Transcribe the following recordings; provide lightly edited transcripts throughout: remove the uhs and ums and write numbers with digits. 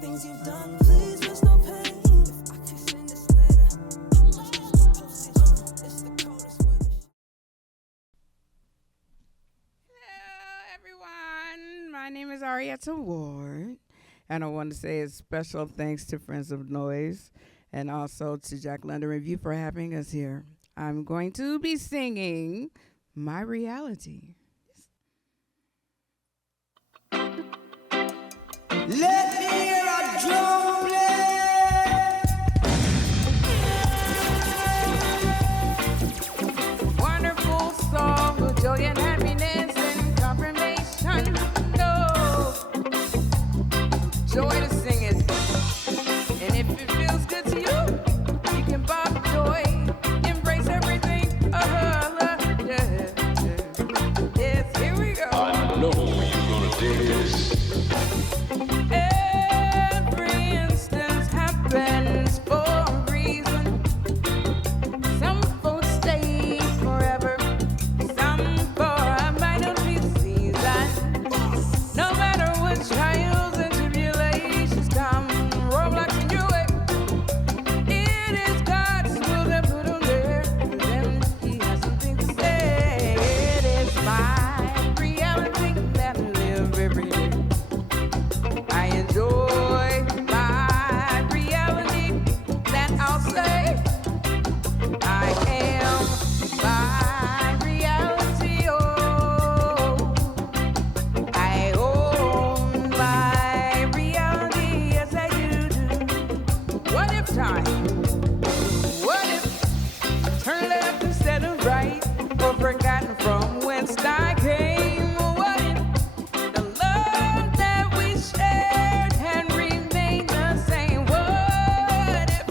things you've done. Please, there's no pain. If I could send this letter, it's the coldest weather. Hello, everyone. My name is Arieta Ward, and I want to say a special thanks to Friends of Noise and also to Jack London Review for having us here. I'm going to be singing My Reality. Let me hear a drum play. Wonderful song of joy and happiness and confirmation. No joy to sing it. And if it feels good to you, you can bob joy, embrace everything. Yeah. Yes, here we go. I know you're gonna dig this. Every instance happens for a reason. Some folks stay forever, some for a minor season. No matter what trials and tribulations come, roadblocks in your way, it is God's will that put them there. Then He has something to say. It is my reality that I live every day. I enjoy my reality that I'll say I am my reality. Oh, I own my reality. Yes, I do. What if time? What if turn left instead of right, or forgotten from whence I came? What if the love that we shared had remained the same? What if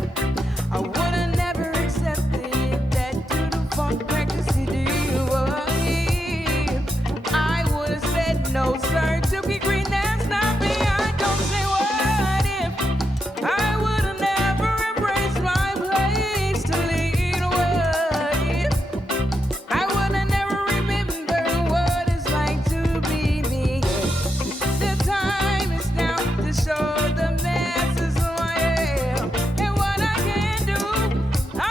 I would have never accepted that dutiful practicity? What if I would have said no, sir, to be green, that's not me. I don't say what if I would have never embraced my place to lead. What if I would have never remembered what it's like to be me? The time is now to show the masses who I am and what I can do. I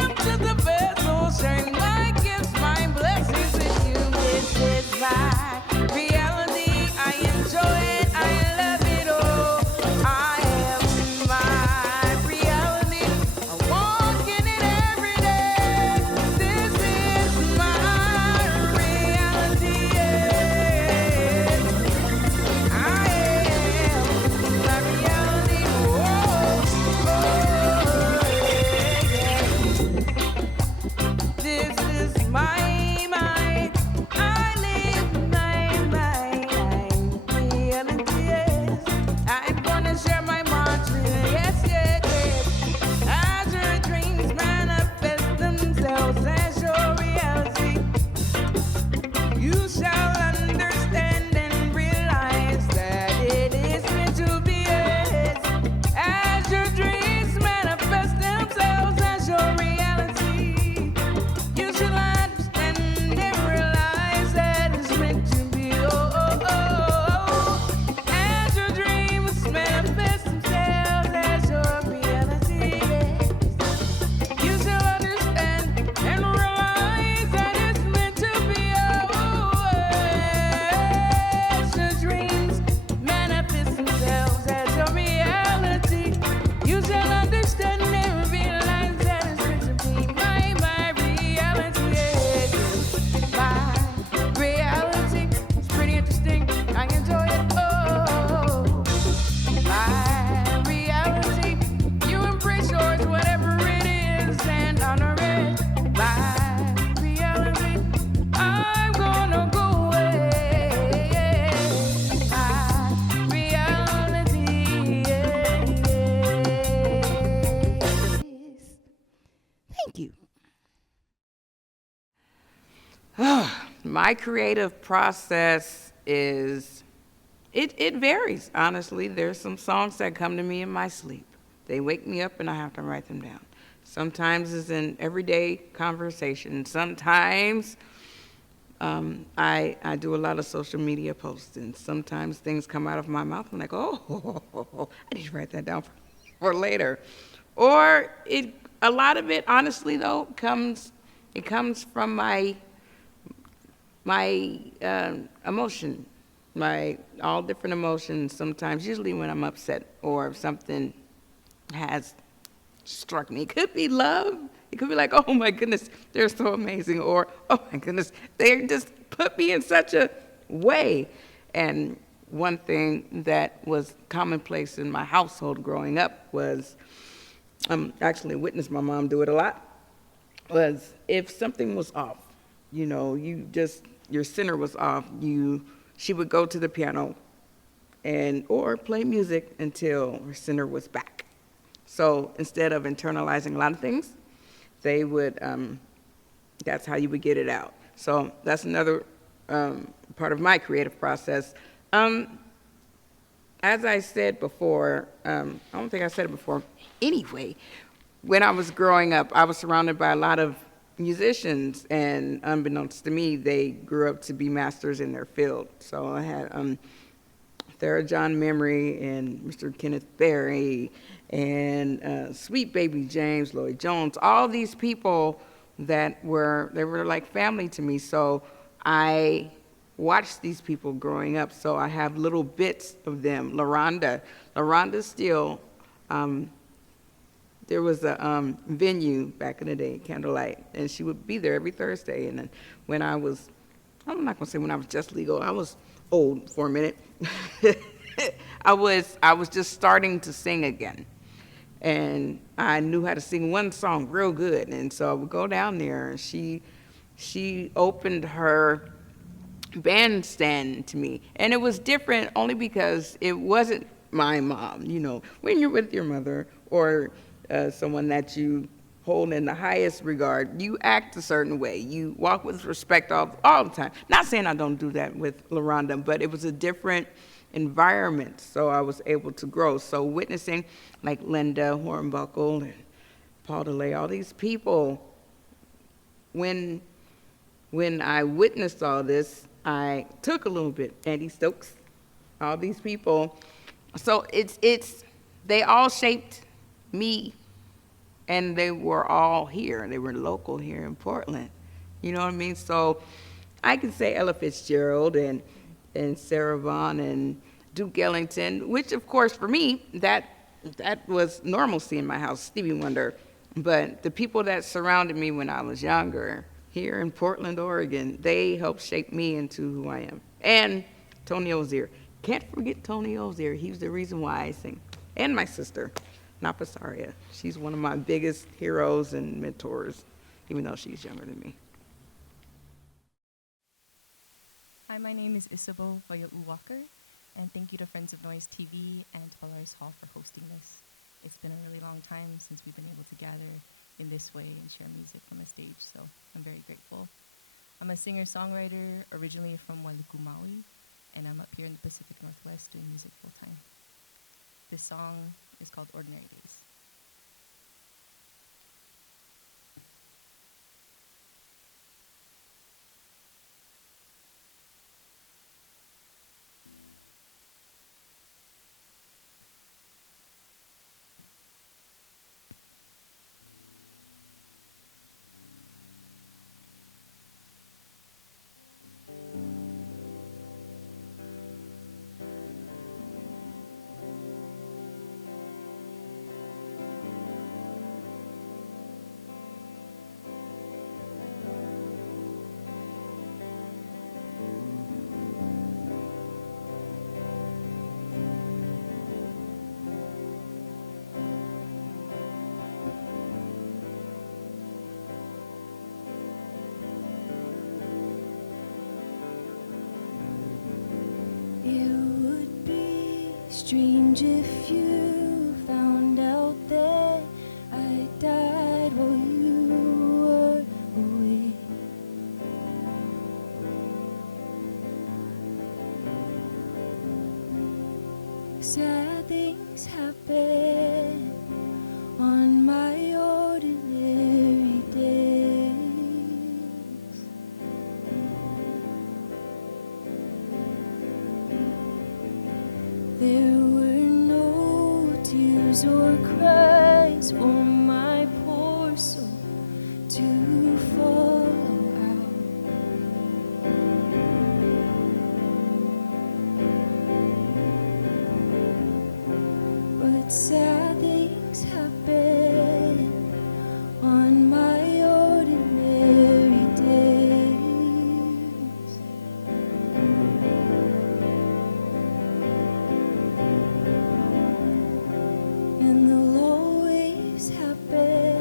am just a vessel sharing my gifts, my blessings with you. This is my reality. I enjoy it. I love it all. I am my reality. I walk in it every day. This is my reality. Yes. I am my reality. This is my mind. I live my reality. Yes. I'm gonna share my mantra. Yes, yes, yes. As your dreams manifest themselves as your reality, you shall understand and realize that it is meant to be. Yes. As your dreams manifest themselves as your reality, you shall understand and realize that it's meant to be. As your dreams manifest themselves as your reality, yes. You shall understand and realize that it's meant to be. As your dreams manifest themselves as your reality, you shall understand and realize that it's meant to be. My reality, yes. My reality. It's pretty interesting. I enjoy it. Oh, my reality. You embrace yours, whatever it is, and honor it. My reality. I'm gonna go away. My reality. Yes. Thank you. My creative process is, it varies, honestly. There's some songs that come to me in my sleep. They wake me up and I have to write them down. Sometimes it's in everyday conversation. Sometimes I do a lot of social media posts, and sometimes things come out of my mouth. I'm like, oh, I need to write that down for later. Or a lot of it, honestly though, comes from my emotion, my all different emotions. Sometimes, usually when I'm upset or if something has struck me. It could be love. It could be like, oh my goodness, they're so amazing, or oh my goodness, they just put me in such a way. And one thing that was commonplace in my household growing up was, actually witnessed my mom do it a lot, was if something was off, your center was off, she would go to the piano or play music until her center was back. So instead of internalizing a lot of things, they would, that's how you would get it out. So that's another part of my creative process. As I said before, I don't think I said it before. Anyway, when I was growing up, I was surrounded by a lot of musicians, and unbeknownst to me, they grew up to be masters in their field. So I had Thera John Memory and Mr. Kenneth Berry and Sweet Baby James, Lloyd Jones, all these people they were like family to me. So I watched these people growing up. So I have little bits of them. LaRonda Steele, there was a venue back in the day, Candlelight, and she would be there every Thursday. And then when I'm not gonna say when I was just legal, I was old for a minute. I was just starting to sing again. And I knew how to sing one song real good. And so I would go down there, and she opened her bandstand to me. And it was different only because it wasn't my mom. When you're with your mother or someone that you hold in the highest regard, you act a certain way. You walk with respect all the time. Not saying I don't do that with LaRonda, but it was a different environment, so I was able to grow. So witnessing like Linda Hornbuckle and Paul DeLay, all these people, when I witnessed all this, I took a little bit, Andy Stokes, all these people. So they all shaped me, and they were all here. They were local here in Portland. You know what I mean? So I can say Ella Fitzgerald and Sarah Vaughan and Duke Ellington, which of course for me, that was normalcy in my house, Stevie Wonder. But the people that surrounded me when I was younger, here in Portland, Oregon, they helped shape me into who I am. And Tony Ozier. Can't forget Tony Ozier. He's the reason why I sing. And my sister, Napasaria. She's one of my biggest heroes and mentors, even though she's younger than me. Hi, my name is Isabeau Waia'u Walker, and thank you to Friends of Noise TV and Polaris Hall for hosting this. It's been a really long time since we've been able to gather in this way and share music from a stage, so I'm very grateful. I'm a singer-songwriter originally from Waia'u, Maui, and I'm up here in the Pacific Northwest doing music full-time. This song is called Ordinary Days. Strange if you found out that I died while you were away. Sad things happen on my ordinary days. tears or cries for my poor soul to follow out. But sad things happen on my ordinary days. And they'll always happen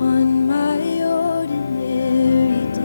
on my ordinary days.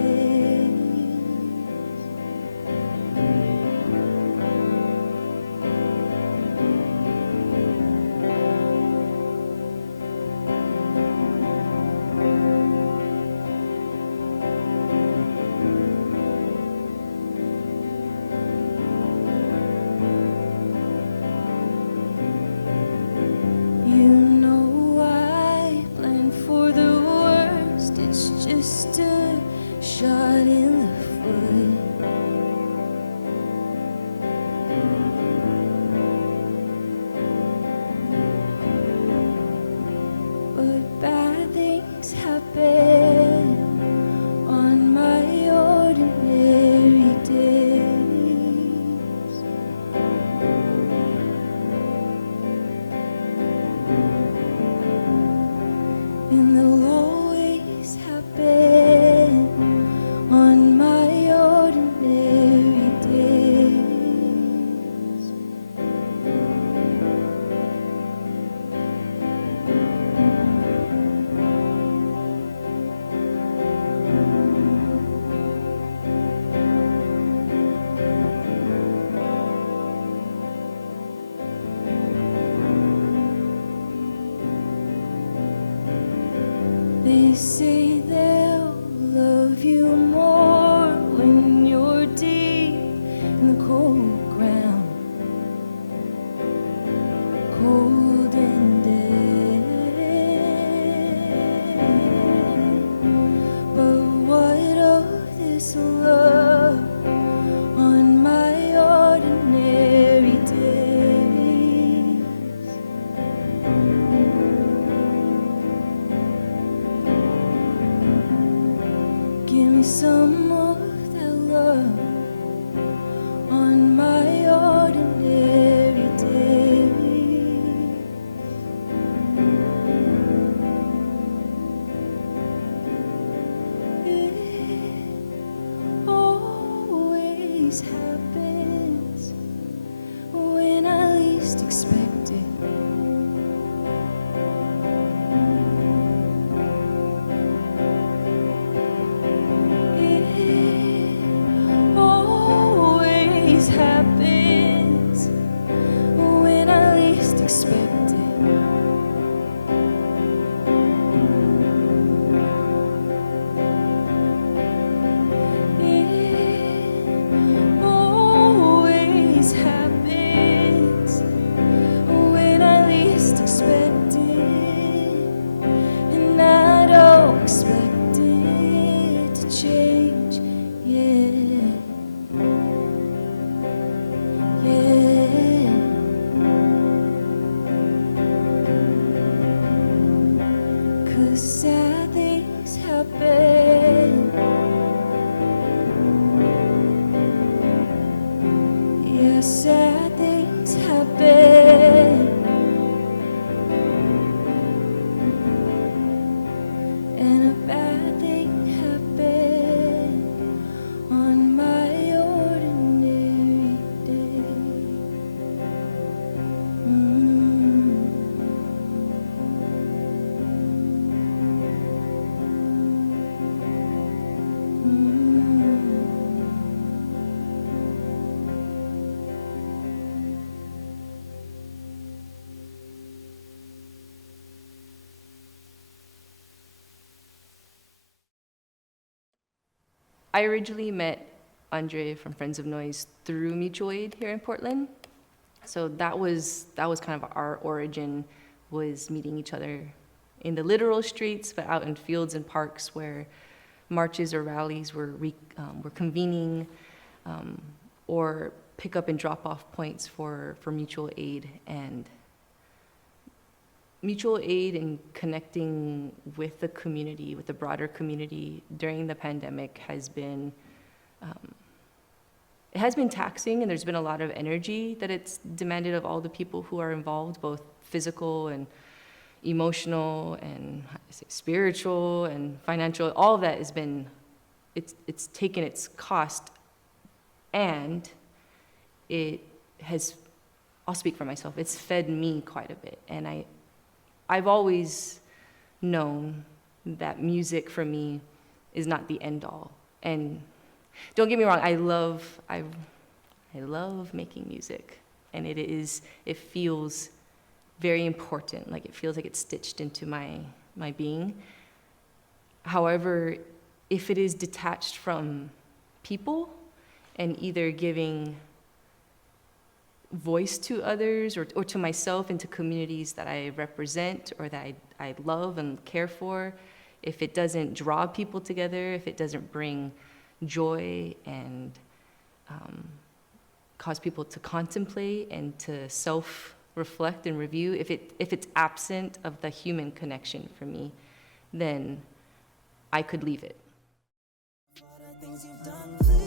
You know I planned for the worst. It's just a shot in the foot. But bad things happen on my ordinary days. And they'll always happen on my ordinary days. They say they'll love you more when you're deep in the cold ground, cold and dead. But what of this love on my ordinary days? Give me some of that love on my ordinary days. It always happens when I least expect it. It always happens when I least expect it. It always happens when I least expect it. And I don't expect it to change, yeah, yeah. 'Cause sad things happen. Yeah, sad things happen. And a bad thing happened on my ordinary day. I originally met Andre from Friends of Noise through mutual aid here in Portland. So that was kind of our origin, was meeting each other in the literal streets, but out in fields and parks where marches or rallies were convening, or pick up and drop off points for mutual aid. And mutual aid and connecting with the community, with the broader community during the pandemic it has been taxing, and there's been a lot of energy that it's demanded of all the people who are involved, both physical and emotional and spiritual and financial. All of that has been, it's taken its cost, and it has, I'll speak for myself, it's fed me quite a bit. And I've always known that music for me is not the end all. And don't get me wrong, I love making music, and it feels very important, like it feels like it's stitched into my being. However, if it is detached from people and either giving voice to others or to myself and to communities that I represent or that I love and care for, if it doesn't draw people together, if it doesn't bring joy and cause people to contemplate and to self-reflect and review, if it's absent of the human connection for me, then I could leave it. For the things you've done for